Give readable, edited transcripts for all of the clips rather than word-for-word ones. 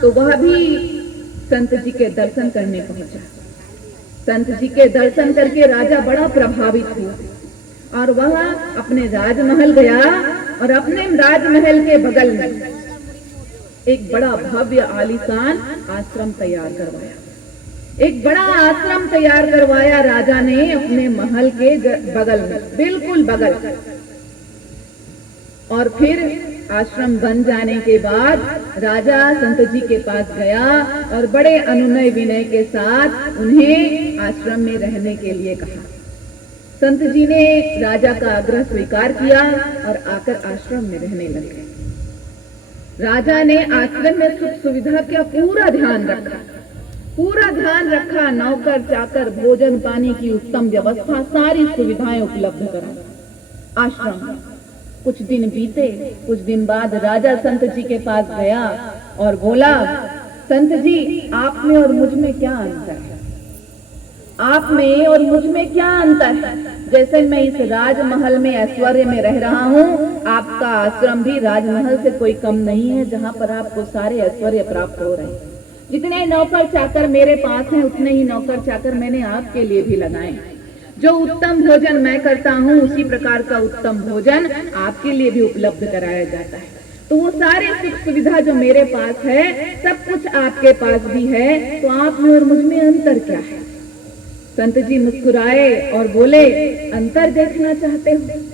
तो वह भी संत जी के दर्शन करने पहुंचा। संत जी के दर्शन करके राजा बड़ा प्रभावित हुआ और वह अपने राजमहल गया और अपने राजमहल के बगल में एक बड़ा भव्य आलीशान आश्रम तैयार करवाया। एक बड़ा आश्रम तैयार करवाया राजा ने अपने महल के बगल में, बिल्कुल बगल। और फिर आश्रम बन जाने के बाद राजा संत जी के पास गया और बड़े अनुनय विनय के साथ उन्हें आश्रम में रहने के लिए कहा। संत जी ने राजा का आग्रह स्वीकार किया और आकर आश्रम में रहने लगे। राजा ने आश्रम में सुख सुविधा का पूरा ध्यान रखा। नौकर चाकर, भोजन पानी की उत्तम व्यवस्था, सारी सुविधाएं उपलब्ध करा आश्रम में। कुछ दिन बीते। कुछ दिन बाद राजा संत जी के पास गया और बोला, संत जी, आप में और मुझ में क्या अंतर है? आप में और मुझ में क्या अंतर है? जैसे मैं इस राजमहल में ऐश्वर्य में रह रहा हूँ, आपका आश्रम भी राजमहल से कोई कम नहीं है, जहाँ पर आपको सारे ऐश्वर्य प्राप्त हो रहे हैं। जितने नौकर चाकर मेरे पास हैं, उतने ही नौकर चाकर मैंने आपके लिए भी लगाए। जो उत्तम भोजन मैं करता हूँ, उसी प्रकार का उत्तम भोजन आपके लिए भी उपलब्ध कराया जाता है। तो वो सारे सुख सुविधा जो मेरे पास है, सब कुछ आपके पास भी है, तो आप में और मुझ में अंतर क्या है? संत जी मुस्कुराए और बोले, अंतर देखना चाहते हो?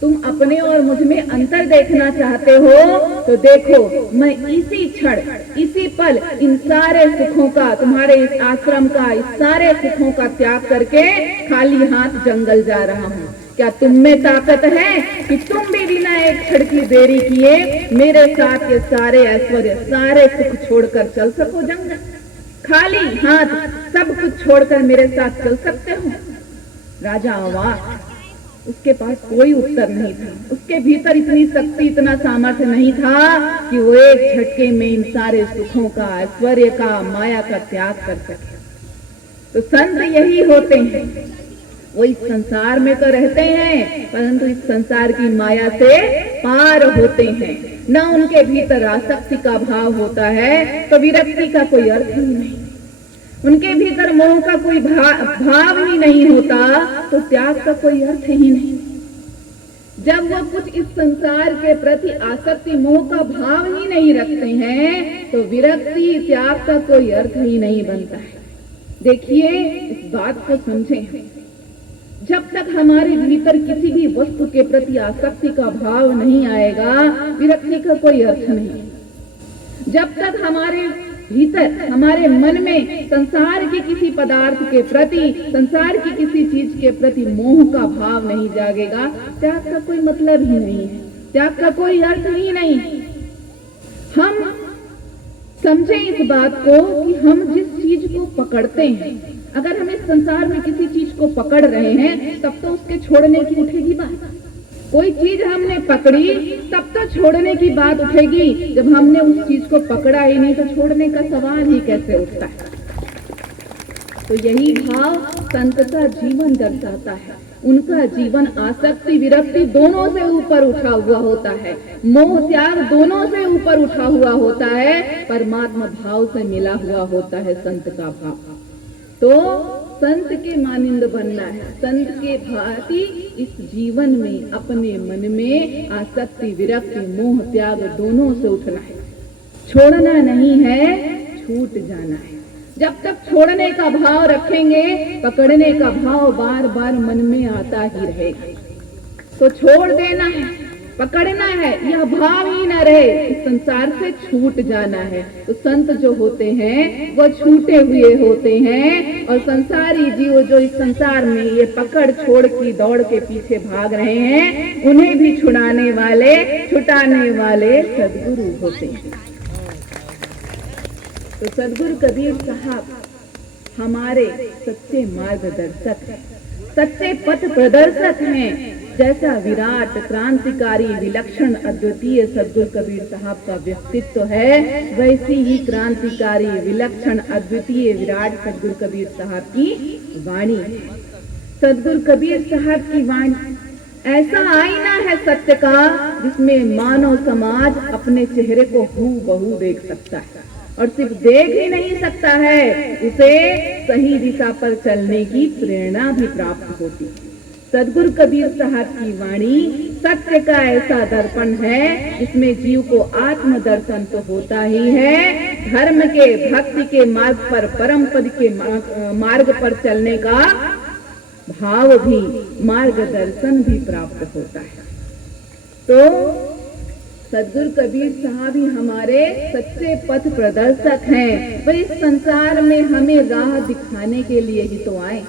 तुम अपने और मुझ में अंतर देखना चाहते हो तो देखो, मैं इसी क्षण, इसी पल इन सारे सुखों का, तुम्हारे इस आश्रम का, इस सारे सुखों का त्याग करके खाली हाथ जंगल जा रहा हूँ। क्या तुम में ताकत है कि तुम भी बिना एक क्षण की देरी किए मेरे साथ ये सारे ऐश्वर्य, सारे सुख छोड़कर चल सको जंगल? खाली हाथ सब कुछ छोड़कर मेरे साथ चल सकते हो? राजा अवाक, उसके पास कोई उत्तर नहीं था। उसके भीतर इतनी शक्ति, इतना सामर्थ्य नहीं था कि वो एक झटके में इन सारे सुखों का, ऐश्वर्य का, माया का त्याग कर सके। तो संत यही होते हैं। वो इस संसार में तो रहते हैं, परंतु इस संसार की माया से पार होते हैं। न उनके भीतर आसक्ति का भाव होता है तो विरक्ति का कोई अर्थ ही नहीं। उनके भीतर मोह का कोई भाव ही नहीं होता तो त्याग का कोई अर्थ ही नहीं। जब वो कुछ इस संसार के प्रति आसक्ति, मोह का भाव ही नहीं रखते हैं तो विरक्ति, त्याग का कोई अर्थ ही नहीं बनता है। देखिए, इस बात को समझें। जब तक हमारे भीतर किसी भी वस्तु के प्रति आसक्ति का भाव नहीं आएगा, विरक्ति का कोई अर्थ नहीं। जब तक हमारे भीतर, हमारे मन में संसार के किसी पदार्थ के प्रति, संसार की किसी चीज के प्रति मोह का भाव नहीं जागेगा, त्याग का कोई मतलब ही नहीं है, त्याग का कोई अर्थ ही नहीं। हम समझें इस बात को कि हम जिस चीज को पकड़ते हैं, अगर हम इस संसार में किसी चीज को पकड़ रहे हैं, तब तो उसके छोड़ने की उठेगी बात। कोई चीज हमने पकड़ी तब तो छोड़ने की बात उठेगी। जब हमने उस चीज को पकड़ा ही नहीं तो छोड़ने का सवाल ही कैसे उठता है? तो यही भाव संत का जीवन दर्शाता है। उनका जीवन आसक्ति, विरक्ति दोनों से ऊपर उठा हुआ होता है, मोह त्याग दोनों से ऊपर उठा हुआ होता है, परमात्मा भाव से मिला हुआ होता है संत का भाव। तो संत के मानिंद बनना है। संत के भांति इस जीवन में, अपने मन में आसक्ति, विरक्ति, मोह त्याग दोनों से उठना है। छोड़ना नहीं है, छूट जाना है। जब तक छोड़ने का भाव रखेंगे, पकड़ने का भाव बार बार मन में आता ही रहेगा। तो छोड़ देना है, पकड़ना है, यह भाव ही न रहे, इस संसार से छूट जाना है। तो संत जो होते हैं वो छूटे हुए होते हैं, और संसारी जीव जो इस संसार में ये पकड़ छोड़ की दौड़ के पीछे भाग रहे हैं, उन्हें भी छुड़ाने वाले, छुटाने वाले सद्गुरु होते हैं। तो सद्गुरु कबीर साहब हमारे सच्चे मार्गदर्शक हैं, सच्चे पथ प्रदर्शक हैं। जैसा विराट, क्रांतिकारी, विलक्षण, अद्वितीय सद्गुरु कबीर साहब का व्यक्तित्व है, वैसी ही क्रांतिकारी, विलक्षण, अद्वितीय, विराट सद्गुरु कबीर साहब की वाणी है। सद्गुरु कबीर साहब की वाणी ऐसा आईना है सत्य का जिसमें मानव समाज अपने चेहरे को हूबहू देख सकता है, और सिर्फ देख ही नहीं सकता है, उसे सही दिशा पर चलने की प्रेरणा भी प्राप्त होती है। सदगुरु कबीर साहब की वाणी सत्य का ऐसा दर्पण है जिसमें जीव को आत्म दर्शन तो होता ही है, धर्म के, भक्ति के मार्ग पर, परम पद के मार्ग पर चलने का भाव भी, मार्गदर्शन भी प्राप्त होता है। तो सदगुरु कबीर साहब ही हमारे सच्चे पथ प्रदर्शक हैं। पर इस संसार में हमें राह दिखाने के लिए ही तो आए।